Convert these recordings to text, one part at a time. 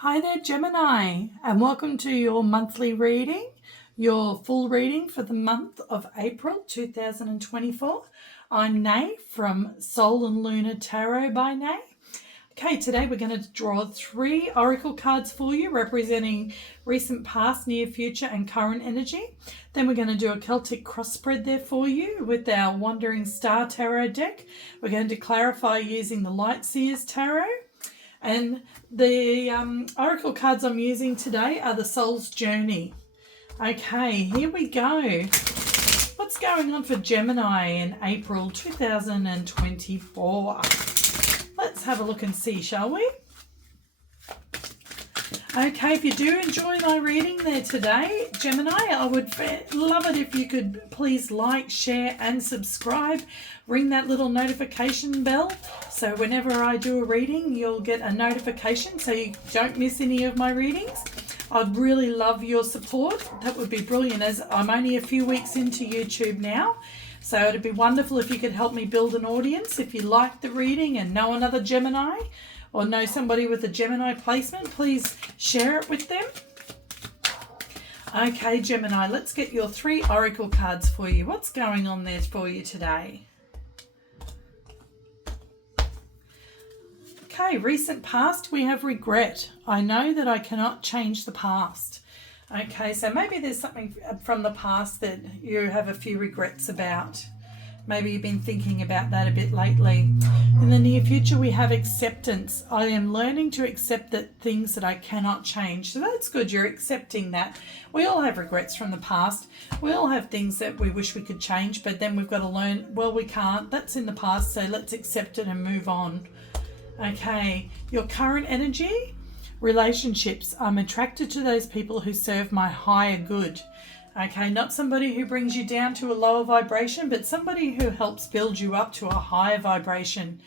Hi there, Gemini, and welcome to your monthly reading, your full reading for the month of April 2024. I'm Nay from Sol and Luna Tarot by Nay. Okay, today we're going to draw 3 oracle cards for you representing recent, past, near future and current energy. Then we're going to do a Celtic cross spread there for you with our Wandering Star Tarot deck. We're going to clarify using the Light Seers Tarot. And the oracle cards I'm using today are the Soul's Journey. Okay, here we go. What's going on for Gemini in April 2024? Let's have a look and see, shall we? Okay, if you do enjoy my reading there today, Gemini, I would love it if you could please like, share and subscribe. Ring that little notification bell so whenever I do a reading, you'll get a notification so you don't miss any of my readings. I'd really love your support. That would be brilliant, as I'm only a few weeks into YouTube now. So it'd be wonderful if you could help me build an audience. If you like the reading and know another Gemini, or know somebody with a Gemini placement, please share it with them. Okay, Gemini, let's get your 3 oracle cards for you. What's going on there for you today? Okay, recent past, we have regret. I know that I cannot change the past. Okay, so maybe there's something from the past that you have a few regrets about. Maybe you've been thinking about that a bit lately. In the near future, we have acceptance. I am learning to accept that things that I cannot change. So that's good. You're accepting that. We all have regrets from the past. We all have things that we wish we could change, but then we've got to learn, well, we can't. That's in the past, so let's accept it and move on. Okay, your current energy, relationships. I'm attracted to those people who serve my higher good. Okay, not somebody who brings you down to a lower vibration, but somebody who helps build you up to a higher vibration.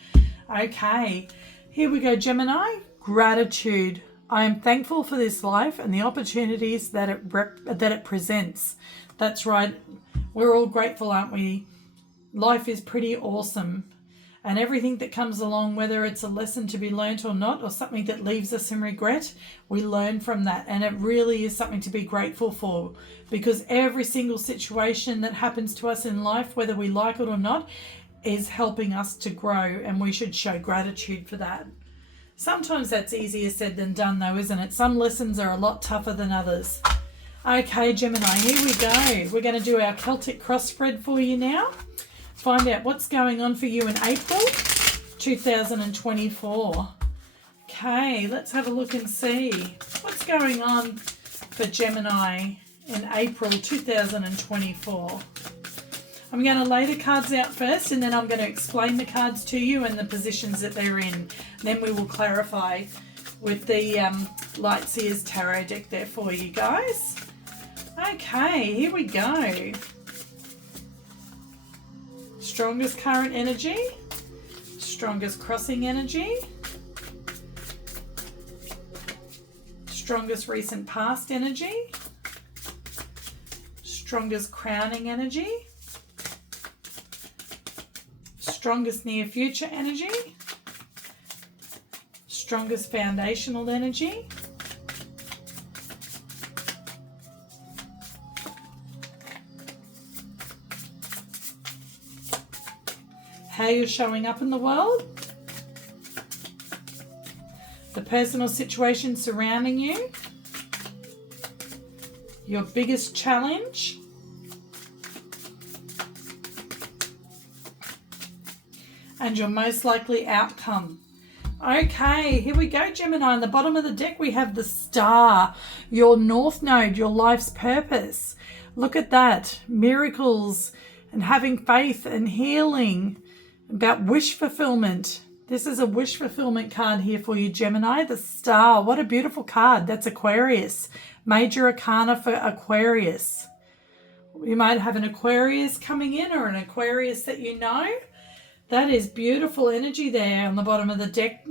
Okay, here we go, Gemini. Gratitude. I am thankful for this life and the opportunities that it presents. That's right. We're all grateful, aren't we? Life is pretty awesome. And everything that comes along, whether it's a lesson to be learnt or not, or something that leaves us in regret, we learn from that. And it really is something to be grateful for, because every single situation that happens to us in life, whether we like it or not, is helping us to grow, and we should show gratitude for that. Sometimes that's easier said than done though, isn't it? Some lessons are a lot tougher than others. Okay, Gemini, here we go. We're going to do our Celtic cross spread for you now. Find out what's going on for you in April 2024. Okay, let's have a look and see what's going on for Gemini in April 2024. I'm going to lay the cards out first, and then I'm going to explain the cards to you and the positions that they're in. Then we will clarify with the Light Seers Tarot deck there for you guys. Okay, here we go. Strongest current energy, strongest crossing energy, strongest recent past energy, strongest crowning energy, strongest near future energy, strongest foundational energy, how you're showing up in the world, the personal situation surrounding you, your biggest challenge, and your most likely outcome. Okay, here we go, Gemini. On the bottom of the deck, we have the Star, your North Node, your life's purpose. Look at that. Miracles and having faith and healing. About wish fulfillment. This is a wish fulfillment card here for you, Gemini. The Star. What a beautiful card. That's Aquarius. Major Arcana for Aquarius. You might have an Aquarius coming in, or an Aquarius that you know. That is beautiful energy there on the bottom of the deck.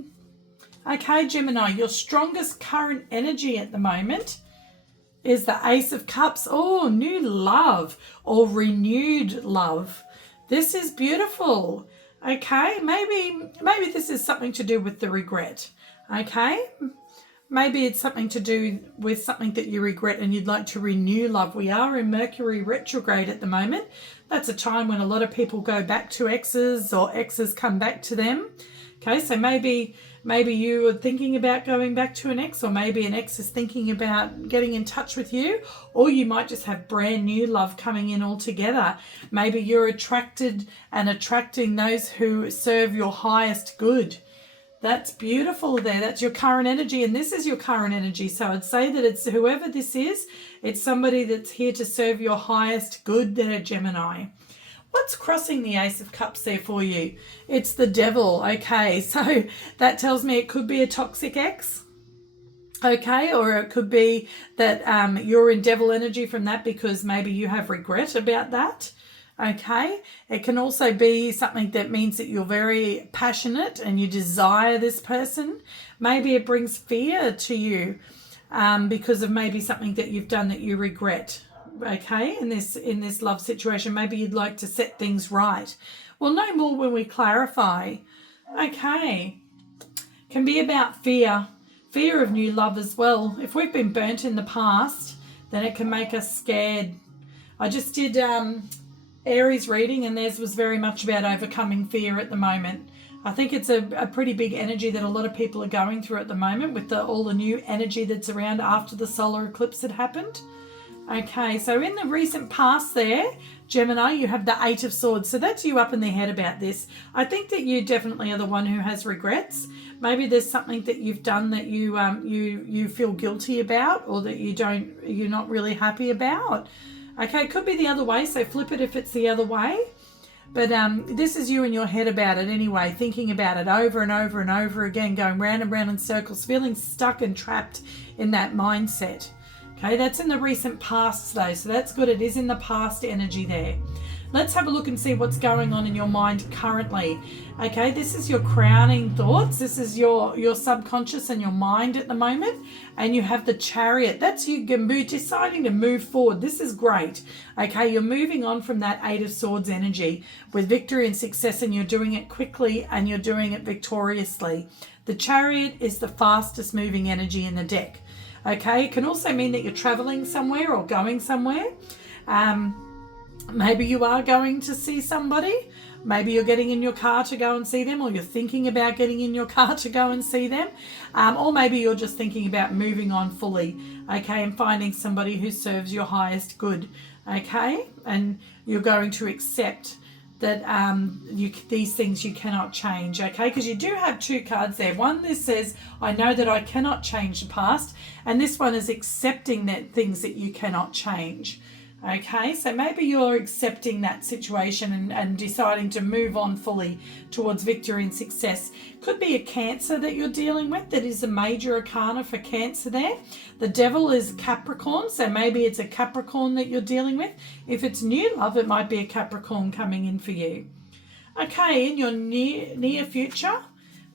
Okay, Gemini, your strongest current energy at the moment is the Ace of Cups. Oh, new love or renewed love. This is beautiful. Okay, maybe this is something to do with the regret. Okay, Maybe it's something to do with something that you regret and you'd like to renew love. We are in Mercury retrograde at the moment. That's a time when a lot of people go back to exes or exes come back to them. Okay, so maybe you are thinking about going back to an ex, or maybe an ex is thinking about getting in touch with you, or you might just have brand new love coming in altogether. Maybe you're attracted and attracting those who serve your highest good. That's beautiful there. That's your current energy, and this is your current energy. So I'd say that it's whoever this is, it's somebody that's here to serve your highest good. That are Gemini. What's crossing the Ace of Cups there for you? It's the Devil. Okay, so that tells me it could be a toxic ex. Okay, or it could be that you're in devil energy from that because maybe you have regret about that. Okay, it can also be something that means that you're very passionate and you desire this person. Maybe it brings fear to you because of maybe something that you've done that you regret. Okay, in this love situation, maybe you'd like to set things right. We'll know more when we clarify. Okay, can be about fear of new love as well. If we've been burnt in the past, then it can make us scared. I just did Aries reading, and theirs was very much about overcoming fear at the moment. I think it's a pretty big energy that a lot of people are going through at the moment with all the new energy that's around after the solar eclipse had happened. Okay, so in the recent past there, Gemini, you have the Eight of Swords. So that's you up in the head about this. I think that you definitely are the one who has regrets. Maybe there's something that you've done that you feel guilty about, or that you're not really happy about. Okay, it could be the other way, so flip it if it's the other way. But this is you in your head about it anyway, thinking about it over and over and over again, going round and round in circles, feeling stuck and trapped in that mindset. Okay, that's in the recent past though, so that's good. It is in the past energy there. Let's have a look and see what's going on in your mind currently. Okay, this is your crowning thoughts. This is your subconscious and your mind at the moment. And you have the Chariot. That's you deciding to move forward. This is great. Okay, you're moving on from that Eight of Swords energy with victory and success, and you're doing it quickly and you're doing it victoriously. The Chariot is the fastest moving energy in the deck. Okay, it can also mean that you're traveling somewhere or going somewhere. Maybe you are going to see somebody. Maybe you're getting in your car to go and see them, or you're thinking about getting in your car to go and see them. Or maybe you're just thinking about moving on fully, okay, and finding somebody who serves your highest good, okay? And you're going to accept that these things you cannot change, okay? Because you do have two cards there. One, this says, I know that I cannot change the past. And this one is accepting that things that you cannot change. Okay, so maybe you're accepting that situation and deciding to move on fully towards victory and success. Could be a Cancer that you're dealing with. That is a major arcana for Cancer there. The Devil is Capricorn, so maybe it's a Capricorn that you're dealing with. If it's new love, it might be a Capricorn coming in for you. Okay, in your near future,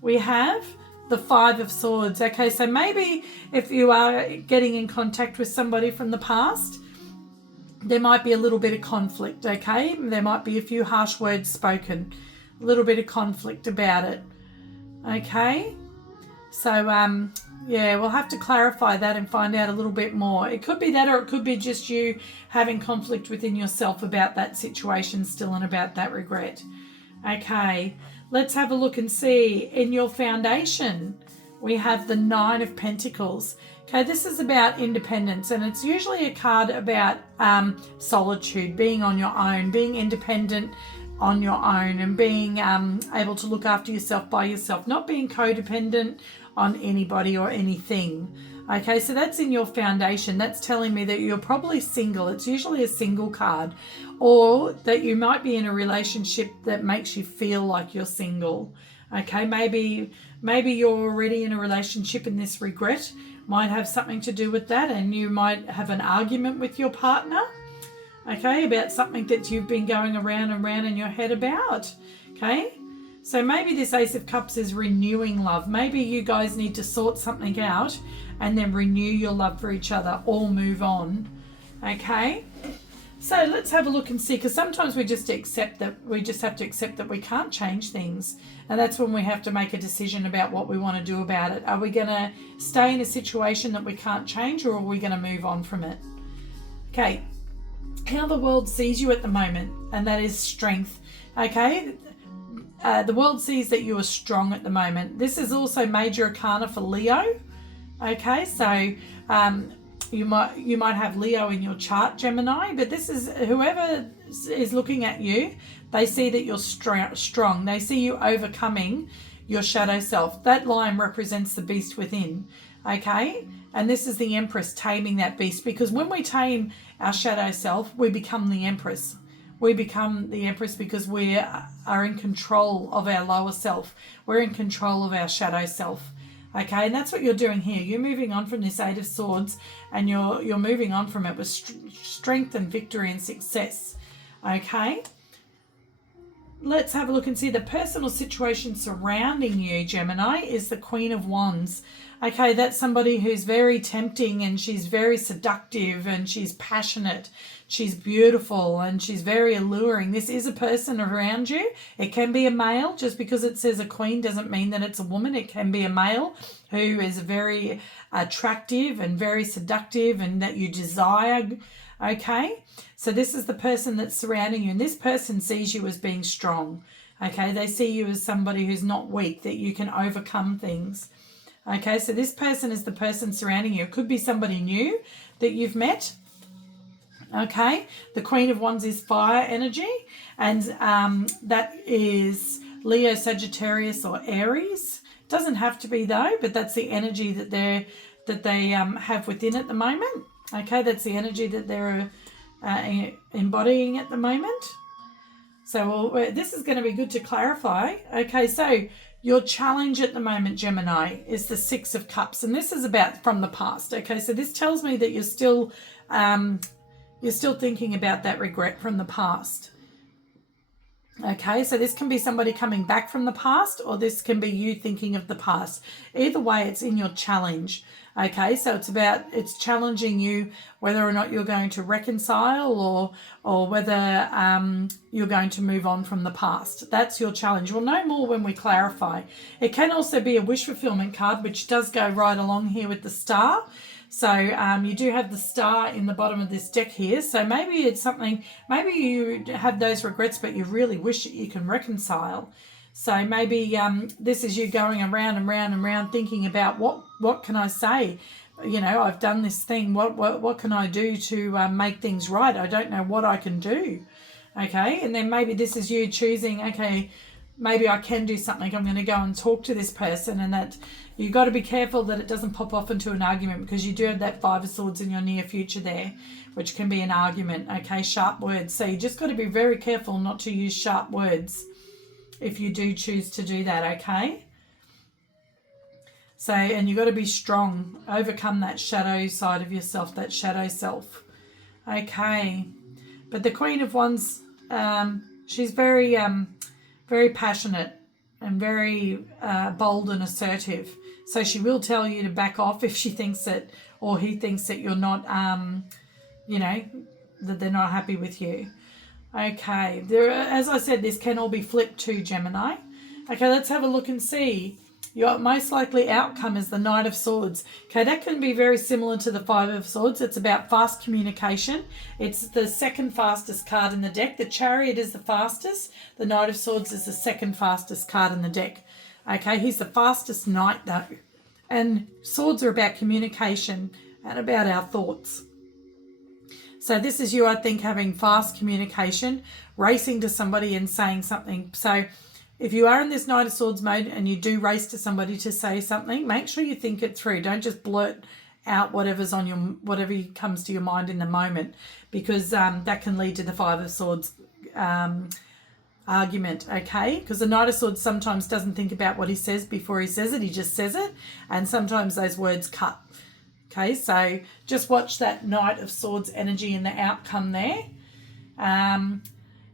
we have the Five of Swords. Okay, so maybe if you are getting in contact with somebody from the past, there might be a little bit of conflict, okay? There might be a few harsh words spoken, a little bit of conflict about it, okay? So, yeah, we'll have to clarify that and find out a little bit more. It could be that, or it could be just you having conflict within yourself about that situation still and about that regret. Okay, let's have a look and see. In your foundation, we have the Nine of Pentacles. Okay, this is about independence, and it's usually a card about solitude, being on your own, being independent on your own, and being able to look after yourself by yourself, not being codependent on anybody or anything. Okay, so that's in your foundation. That's telling me that you're probably single. It's usually a single card, or that you might be in a relationship that makes you feel like you're single. Okay, maybe you're already in a relationship and this regret might have something to do with that, and you might have an argument with your partner, okay, about something that you've been going around and round in your head about, okay? So maybe this Ace of Cups is renewing love. Maybe you guys need to sort something out and then renew your love for each other or move on, okay? So let's have a look and see, because sometimes we just have to accept that we can't change things, and that's when we have to make a decision about what we want to do about it. Are we going to stay in a situation that we can't change, or are we going to move on from it? Okay, how the world sees you at the moment, and that is strength. Okay, the world sees that you are strong at the moment. This is also major arcana for Leo. Okay, so you might have Leo in your chart, Gemini, but this is whoever is looking at you, they see that you're strong. They see you overcoming your shadow self. That lion represents the beast within, okay? And this is the Empress taming that beast, because when we tame our shadow self, we become the Empress. We become the Empress because we are in control of our lower self. We're in control of our shadow self. Okay, and that's what you're doing here. You're moving on from this Eight of Swords, and you're moving on from it with strength and victory and success. Okay, let's have a look and see the personal situation surrounding you, Gemini, is the Queen of Wands. Okay, that's somebody who's very tempting, and she's very seductive, and she's passionate. She's beautiful, and she's very alluring. This is a person around you. It can be a male. Just because it says a queen doesn't mean that it's a woman. It can be a male who is very attractive and very seductive and that you desire. Okay, so this is the person that's surrounding you, and this person sees you as being strong. Okay, they see you as somebody who's not weak, that you can overcome things. Okay, so this person is the person surrounding you. It could be somebody new that you've met. Okay, the Queen of Wands is fire energy, and that is Leo, Sagittarius, or Aries. Doesn't have to be though, but that's the energy that they have within at the moment. Okay, that's the energy that they're embodying at the moment. So this is going to be good to clarify. Okay, so your challenge at the moment, Gemini, is the Six of Cups, and this is about from the past. Okay, so this tells me that you're still thinking about that regret from the past. Okay, so this can be somebody coming back from the past, or this can be you thinking of the past. Either way, it's in your challenge. Okay, so it's challenging you whether or not you're going to reconcile or whether you're going to move on from the past. That's your challenge. We'll know more when we clarify. It can also be a wish fulfillment card, which does go right along here with the star. So you do have the star in the bottom of this deck here. So maybe it's something, maybe you have those regrets, but you really wish that you can reconcile. So maybe this is you going around and round and round thinking about what can I say? You know, I've done this thing. What can I do to make things right? I don't know what I can do. Okay, and then maybe this is you choosing, okay, maybe I can do something. I'm going to go and talk to this person, and that you've got to be careful that it doesn't pop off into an argument, because you do have that Five of Swords in your near future there, which can be an argument. Okay, sharp words. So you just got to be very careful not to use sharp words if you do choose to do that. Okay. So, and you've got to be strong, overcome that shadow side of yourself, that shadow self. Okay. But the Queen of Wands, she's very passionate and very bold and assertive. So she will tell you to back off if she thinks that, or he thinks that you're not, that they're not happy with you. Okay, as I said, this can all be flipped too, Gemini. Okay, let's have a look and see. Your most likely outcome is the Knight of Swords. Okay, that can be very similar to the Five of Swords. It's about fast communication. It's the second fastest card in the deck. The Chariot is the fastest. The Knight of Swords is the second fastest card in the deck. Okay, he's the fastest knight though. And swords are about communication and about our thoughts. So this is you, I think, having fast communication, racing to somebody and saying something. So if you are in this Knight of Swords mode and you do race to somebody to say something, make sure you think it through. Don't just blurt out whatever comes to your mind in the moment, because that can lead to the Five of Swords argument. Okay, because the Knight of Swords sometimes doesn't think about what he says before he says it. He just says it, and sometimes those words cut. Okay, so just watch that Knight of Swords energy and the outcome there.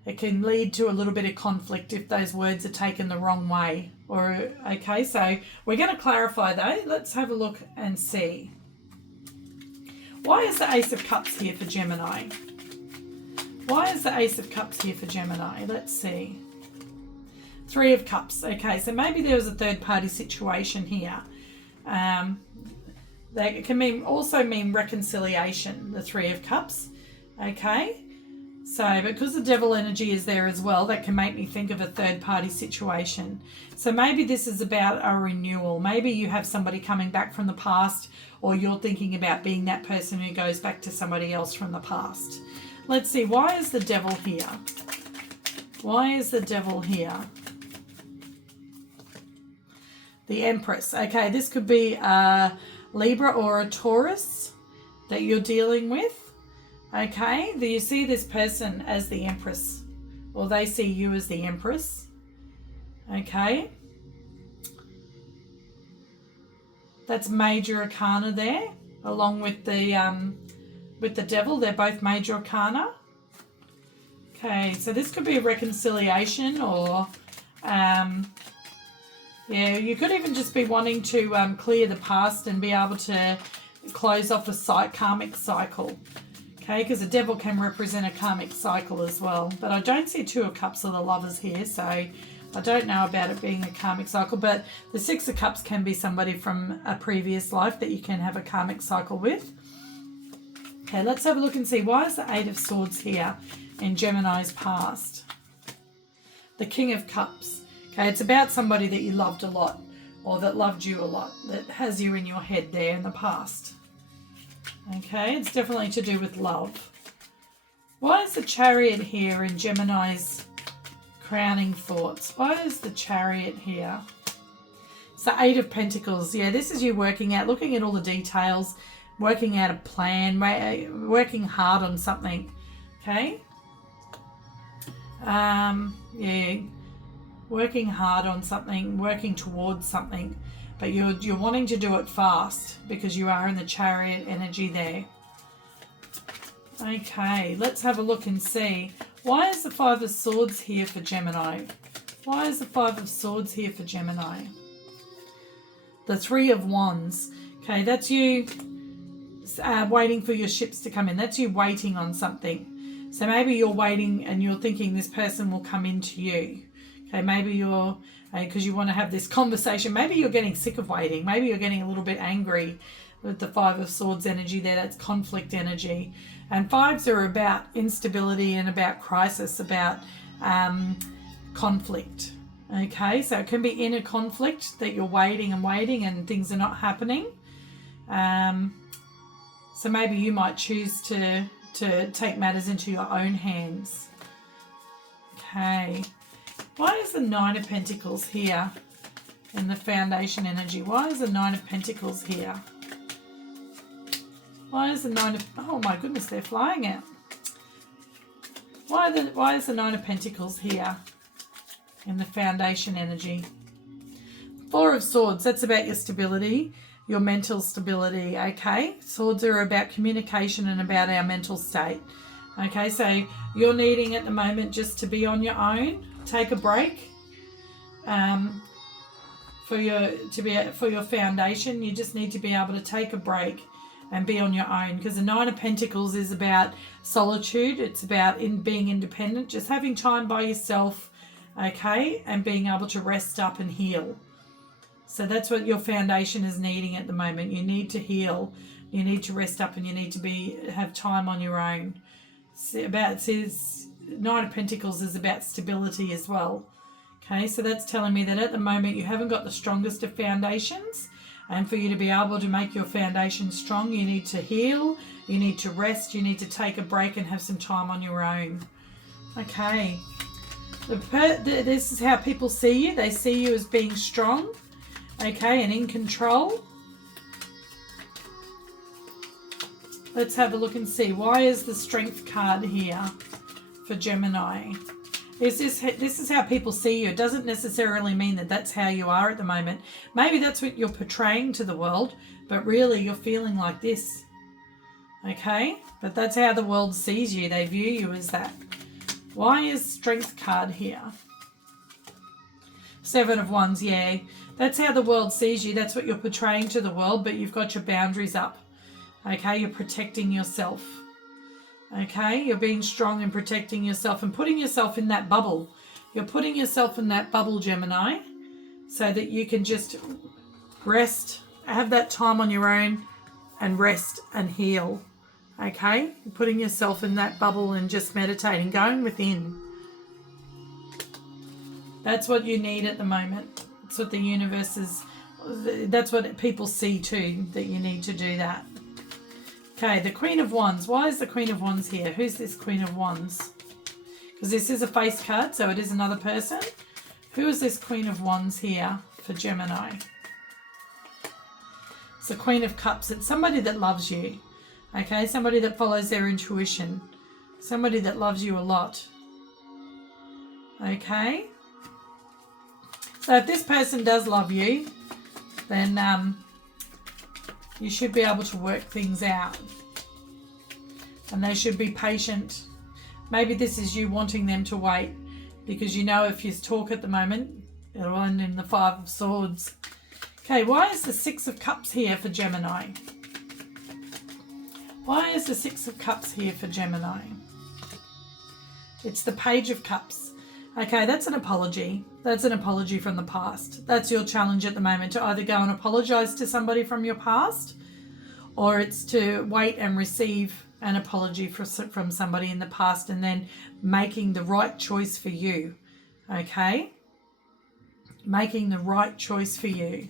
It can lead to a little bit of conflict if those words are taken the wrong way. Okay, so we're going to clarify though. Let's have a look and see. Why is the Ace of Cups here for Gemini? Why is the Ace of Cups here for Gemini? Let's see. Three of Cups. Okay, so maybe there was a third-party situation here. That can also mean reconciliation, the Three of Cups. Okay, so because the Devil energy is there as well, that can make me think of a third-party situation. So maybe this is about a renewal. Maybe you have somebody coming back from the past, or you're thinking about being that person who goes back to somebody else from the past. Let's see, why is the Devil here? Why is the Devil here? The Empress. Okay, this could be a Libra or a Taurus that you're dealing with. Okay, do you see this person as the Empress? Or they see you as the Empress. Okay. That's major arcana there, along with the Devil. They're both major arcana. Okay, so this could be a reconciliation, or yeah, you could even just be wanting to clear the past and be able to close off a karmic cycle. Okay, because the Devil can represent a karmic cycle as well. But I don't see Two of Cups or the Lovers here, so I don't know about it being a karmic cycle. But the Six of Cups can be somebody from a previous life that you can have a karmic cycle with. Okay, let's have a look and see. Why is the Eight of Swords here in Gemini's past? The King of Cups. Okay, it's about somebody that you loved a lot, or that loved you a lot, that has you in your head there in the past. Okay, it's definitely to do with love. Why is the Chariot here in Gemini's crowning thoughts? Why is the Chariot here? It's the Eight of Pentacles. Yeah, this is you working out, looking at all the details, working out a plan, working hard on something. Okay. Yeah, working hard on something, working towards something, but you're wanting to do it fast because you are in the Chariot energy there. Okay, let's have a look and see. Why is the Five of Swords here for Gemini? Why is the Five of Swords here for Gemini? The Three of Wands. Okay, that's you waiting for your ships to come in. That's you waiting on something. So maybe you're waiting and you're thinking this person will come into you. Okay, maybe you're, because you want to have this conversation. Maybe you're getting sick of waiting. Maybe you're getting a little bit angry with the Five of Swords energy there. That's conflict energy. And fives are about instability and about crisis, about conflict. Okay, so it can be inner conflict that you're waiting and waiting and things are not happening. So maybe you might choose to take matters into your own hands. Okay. Why is the Nine of Pentacles here in the foundation energy? Why is the Nine of Pentacles here? Why is the Nine of... Oh my goodness, they're flying out. Why is the Nine of Pentacles here in the foundation energy? Four of Swords, that's about your stability, your mental stability, okay? Swords are about communication and about our mental state. Okay, so you're needing at the moment just to be on your own, take a break. For your foundation, you just need to be able to take a break and be on your own, because the Nine of Pentacles is about solitude. It's about being independent, just having time by yourself, okay, and being able to rest up and heal. So that's what your foundation is needing at the moment. You need to heal, you need to rest up, and you need to have time on your own. Nine of Pentacles is about stability as well. Okay, so that's telling me that at the moment you haven't got the strongest of foundations, and for you to be able to make your foundation strong, you need to heal, you need to rest, you need to take a break and have some time on your own. Okay, this is how people see you. They see you as being strong, okay, and in control. Let's have a look and see. Why is the Strength card here for Gemini? This is how people see you. It doesn't necessarily mean that that's how you are at the moment. Maybe that's what you're portraying to the world, but really you're feeling like this. Okay? But that's how the world sees you. They view you as that. Why is Strength card here? Seven of Wands, yeah. That's how the world sees you. That's what you're portraying to the world, but you've got your boundaries up. Okay? You're protecting yourself. Okay, you're being strong and protecting yourself and putting yourself in that bubble. You're putting yourself in that bubble, Gemini, so that you can just rest, have that time on your own and rest and heal. Okay, putting yourself in that bubble and just meditating, going within. That's what you need at the moment. That's what the universe is, that's what people see too, that you need to do that. Okay, the Queen of Wands. Why is the Queen of Wands here? Who's this Queen of Wands? Because this is a face card, so it is another person. Who is this Queen of Wands here for Gemini? It's the Queen of Cups. It's somebody that loves you. Okay, somebody that follows their intuition. Somebody that loves you a lot. Okay. So if this person does love you, then you should be able to work things out. And they should be patient. Maybe this is you wanting them to wait, because you know if you talk at the moment, it'll end in the Five of Swords. Okay, why is the Six of Cups here for Gemini? Why is the Six of Cups here for Gemini? It's the Page of Cups. Okay, that's an apology. That's an apology from the past. That's your challenge at the moment, to either go and apologize to somebody from your past, or it's to wait and receive an apology from somebody in the past and then making the right choice for you. Okay? Making the right choice for you.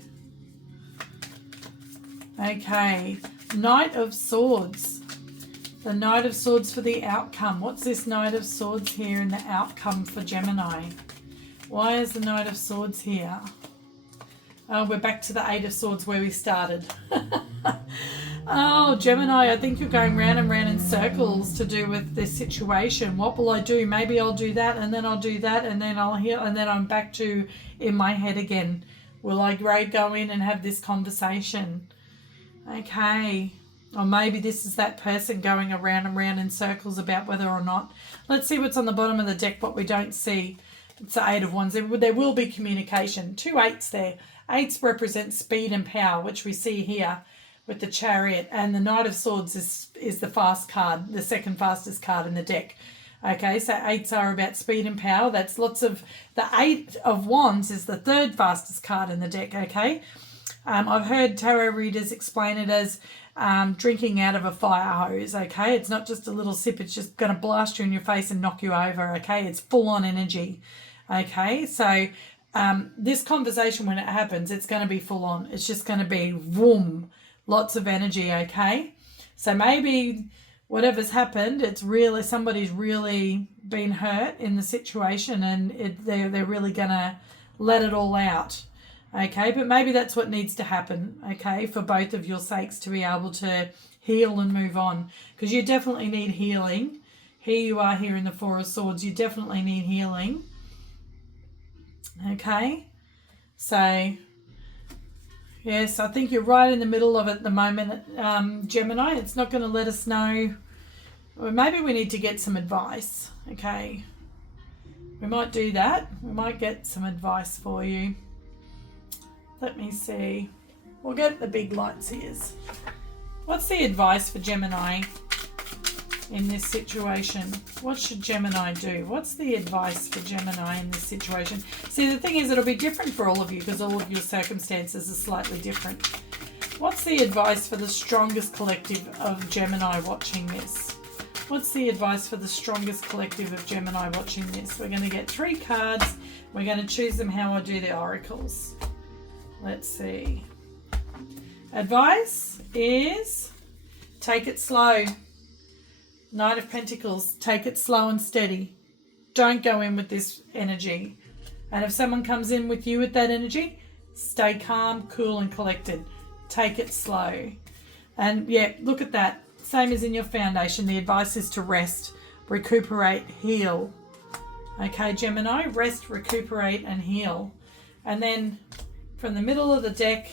Okay. Knight of Swords. The Knight of Swords for the outcome. What's this Knight of Swords here in the outcome for Gemini? Why is the Knight of Swords here? Oh, we're back to the Eight of Swords where we started. Oh, Gemini, I think you're going round and round in circles to do with this situation. What will I do? Maybe I'll do that, and then I'll do that, and then I'll heal, and then I'm back to in my head again. Will I go in and have this conversation? Okay. Or maybe this is that person going around and round in circles about whether or not. Let's see what's on the bottom of the deck, what we don't see. It's the Eight of Wands. There will be communication. 2 8s there. 8s represent speed and power, which we see here with the Chariot. And the Knight of Swords is the fast card, the second fastest card in the deck. Okay, so 8s are about speed and power. That's lots of... The 8 of Wands is the third fastest card in the deck, okay? I've heard tarot readers explain it as drinking out of a fire hose, okay? It's not just a little sip. It's just going to blast you in your face and knock you over, okay? It's full-on energy, okay? So this conversation, when it happens, it's going to be full-on. It's just going to be boom, lots of energy, okay? So maybe whatever's happened, it's really, somebody's really been hurt in the situation, and they're really going to let it all out. Okay, but maybe that's what needs to happen, okay, for both of your sakes, to be able to heal and move on. Because you definitely need healing. Here you are here in the Four of Swords. You definitely need healing. Okay, so yes, I think you're right in the middle of it at the moment, Gemini. It's not going to let us know. Well, maybe we need to get some advice, okay. We might do that. We might get some advice for you. Let me see. We'll get the big lights here. What's the advice for Gemini in this situation? What should Gemini do? What's the advice for Gemini in this situation? See, the thing is, it'll be different for all of you because all of your circumstances are slightly different. What's the advice for the strongest collective of Gemini watching this? What's the advice for the strongest collective of Gemini watching this? We're going to get 3 cards. We're going to choose them how I do the oracles. Let's see. Advice is take it slow. Knight of Pentacles, take it slow and steady. Don't go in with this energy. And if someone comes in with you with that energy, stay calm, cool and collected. Take it slow. And yeah, look at that. Same as in your foundation. The advice is to rest, recuperate, heal. Okay, Gemini, rest, recuperate and heal. And then from the middle of the deck,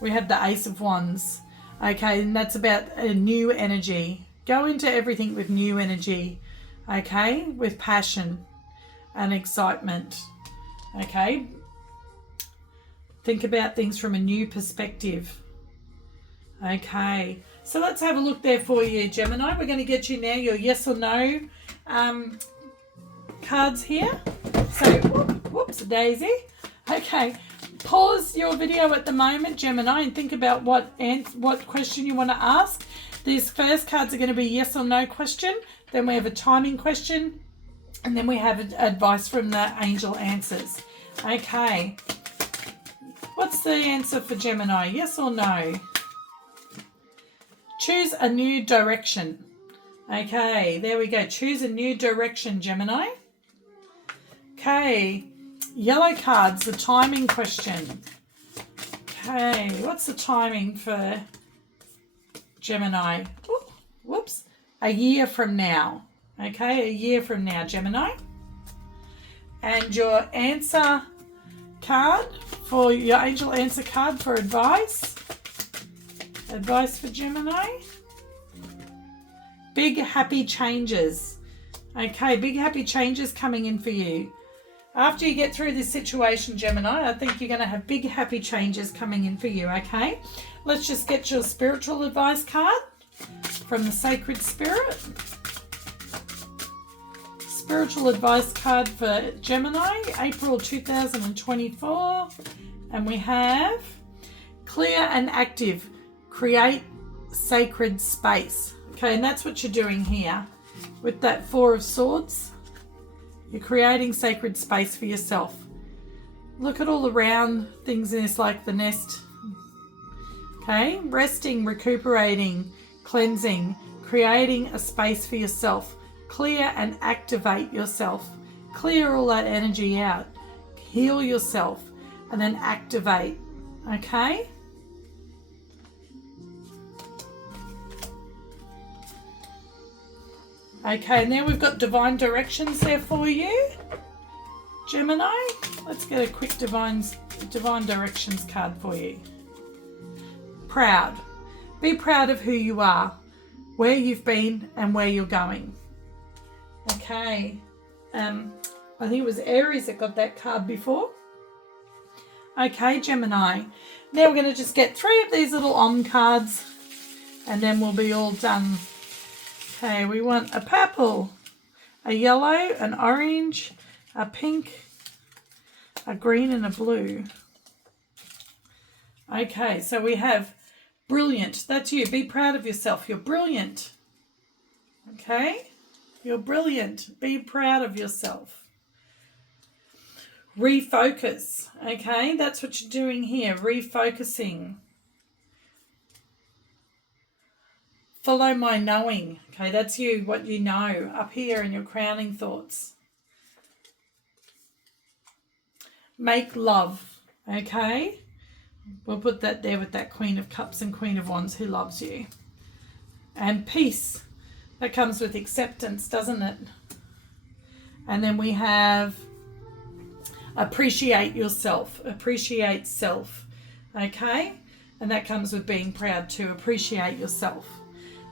we have the Ace of Wands. Okay, and that's about a new energy. Go into everything with new energy, okay, with passion and excitement, okay. Think about things from a new perspective, Okay, so let's have a look there for you, Gemini. We're going to get you now your yes or no cards here. So, whoops, daisy. Okay, pause your video at the moment, Gemini, and think about what question you want to ask. These first cards are going to be yes or no question. Then we have a timing question. And then we have advice from the angel answers. Okay. What's the answer for Gemini? Yes or no? Choose a new direction. Okay, there we go. Choose a new direction, Gemini. Okay. Yellow cards, the timing question. Okay, what's the timing for Gemini? Ooh, whoops. A year from now. Okay, a year from now, Gemini. And your answer card for your angel answer card for advice. Advice for Gemini. Big happy changes. Okay, big happy changes coming in for you. After you get through this situation, Gemini, I think you're going to have big happy changes coming in for you, okay? Let's just get your spiritual advice card from the Sacred Spirit. Spiritual advice card for Gemini, April 2024. And we have clear and active, create sacred space. Okay, and that's what you're doing here with that Four of Swords. You're creating sacred space for yourself. Look at all the round things in this, like the nest. Okay, resting, recuperating, cleansing, creating a space for yourself. Clear and activate yourself. Clear all that energy out. Heal yourself and then activate. Okay? Okay, now we've got divine directions there for you, Gemini. Let's get a quick divine directions card for you. Proud. Be proud of who you are, where you've been and where you're going. Okay, I think it was Aries that got that card before. Okay, Gemini. Now we're going to just get 3 of these little Om cards and then we'll be all done. Okay, we want a purple, a yellow, an orange, a pink, a green and a blue. Okay, so we have brilliant. That's you. Be proud of yourself. You're brilliant. Okay? You're brilliant. Be proud of yourself. Refocus. Okay, that's what you're doing here. Refocusing. Follow my knowing. Okay, that's you, what you know, up here in your crowning thoughts. Make love. Okay? We'll put that there with that Queen of Cups and Queen of Wands who loves you. And peace. That comes with acceptance, doesn't it? And then we have appreciate yourself. Appreciate self. Okay? And that comes with being proud to appreciate yourself.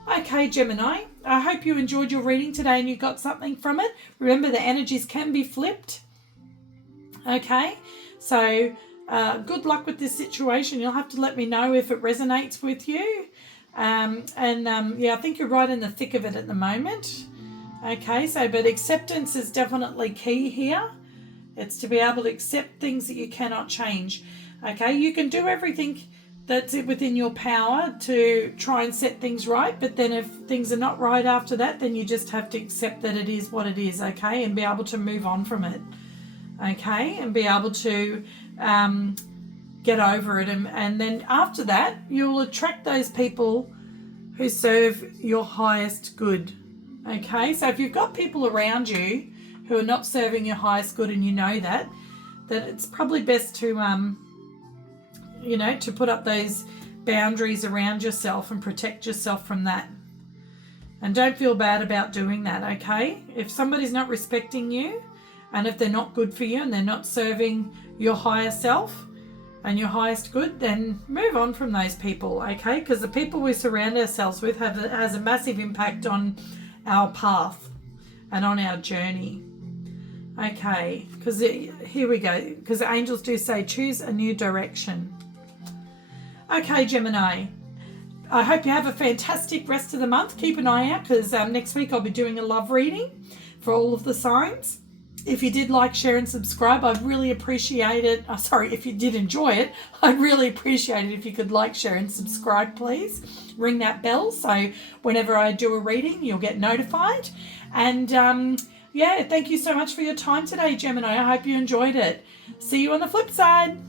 Okay, Gemini, I hope you enjoyed your reading today and you got something from it. Remember, the energies can be flipped. Okay, so good luck with this situation. You'll have to let me know if it resonates with you. Yeah, I think you're right in the thick of it at the moment. Okay, so but acceptance is definitely key here. It's to be able to accept things that you cannot change. Okay, you can do everything that's within your power to try and set things right, but then if things are not right after that, then you just have to accept that it is what it is, okay, and be able to move on from it, okay, and be able to get over it, and then after that, you'll attract those people who serve your highest good, okay. So if you've got people around you who are not serving your highest good and you know that it's probably best to to put up those boundaries around yourself and protect yourself from that. And don't feel bad about doing that, okay? If somebody's not respecting you and if they're not good for you and they're not serving your higher self and your highest good, then move on from those people, okay? Because the people we surround ourselves with has a massive impact on our path and on our journey. Okay, because here we go. Because the angels do say choose a new direction. Okay, Gemini, I hope you have a fantastic rest of the month. Keep an eye out because next week I'll be doing a love reading for all of the signs. If you did like, share and subscribe, I'd really appreciate it. If you did enjoy it, I'd really appreciate it if you could like, share and subscribe, please. Ring that bell so whenever I do a reading, you'll get notified. And thank you so much for your time today, Gemini. I hope you enjoyed it. See you on the flip side.